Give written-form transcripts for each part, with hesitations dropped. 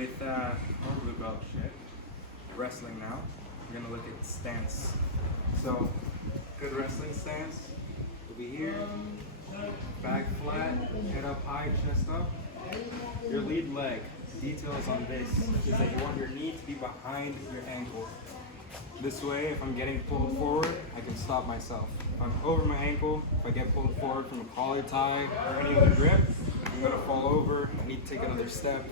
with more blue belt shit, wrestling now, we're gonna look at stance. So, good wrestling stance will be here, back flat, head up high, chest up. Your lead leg, details on this is that you want your knee to be behind your ankle. This way, if I'm getting pulled forward, I can stop myself. If I'm over my ankle, if I get pulled forward from a collar tie or any other grip, I'm gonna fall over, I need to take another step,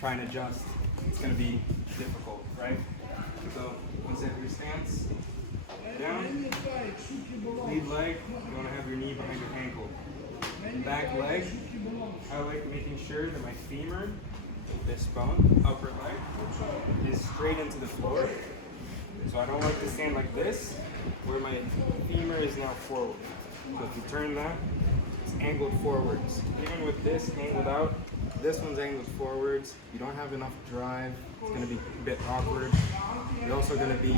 try and adjust. It's gonna be difficult, right? So, once you have your stance, down, lead leg, you wanna have your knee behind your ankle. Back leg, I like making sure that my femur, this bone, upper leg, is straight into the floor. So I don't like to stand like this, where my femur is now forward. So if you turn that, it's angled forwards. Even with this angled out, this one's angled forwards. You don't have enough drive, it's gonna be a bit awkward. You're also gonna be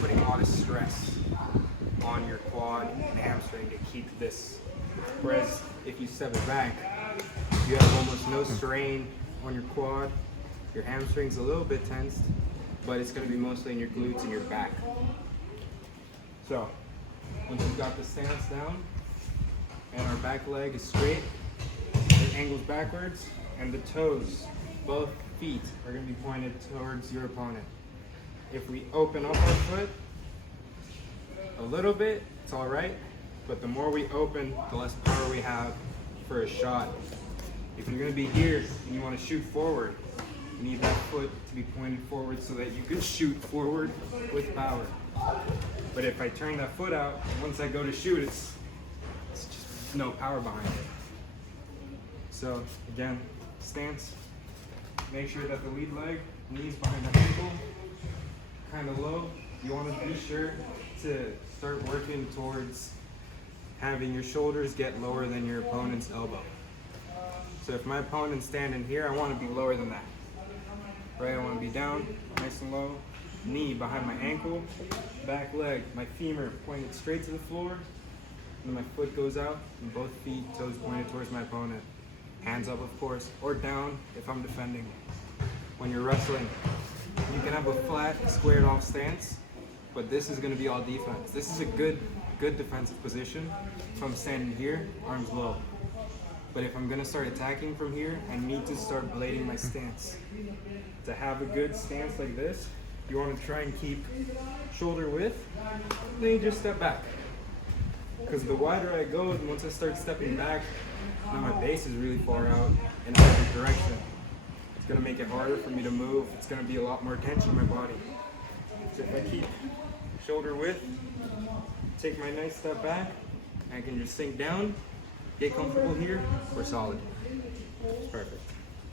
putting a lot of stress on your quad and hamstring to keep this. Whereas if you step it back, you have almost no strain on your quad. Your hamstring's a little bit tensed, but it's going to be mostly in your glutes and your back. So, once you've got the stance down, and our back leg is straight, it angles backwards, and the toes, both feet, are going to be pointed towards your opponent. If we open up our foot a little bit, it's all right, but the more we open, the less power we have for a shot. If you're going to be here and you want to shoot forward, you need that foot to be pointed forward so that you can shoot forward with power. But if I turn that foot out, once I go to shoot, it's just no power behind it. So again, stance, make sure that the lead leg, knees behind the ankle, kind of low. You want to be sure to start working towards having your shoulders get lower than your opponent's elbow. So if my opponent's standing here, I want to be lower than that. Right, I want to be down, nice and low, knee behind my ankle, back leg, my femur pointed straight to the floor, and my foot goes out, and both feet, toes pointed towards my opponent. Hands up, of course, or down if I'm defending. When you're wrestling, you can have a flat, squared off stance, but this is going to be all defense. This is a good defensive position. If I'm standing here, arms low. But if I'm going to start attacking from here, I need to start blading my stance. To have a good stance like this, you want to try and keep shoulder width, then you just step back. Because the wider I go, once I start stepping back, then my base is really far out in every direction. It's going to make it harder for me to move. It's going to be a lot more tension in my body. So if I keep shoulder width, take my nice step back, I can just sink down, get comfortable here, we're solid. It's perfect.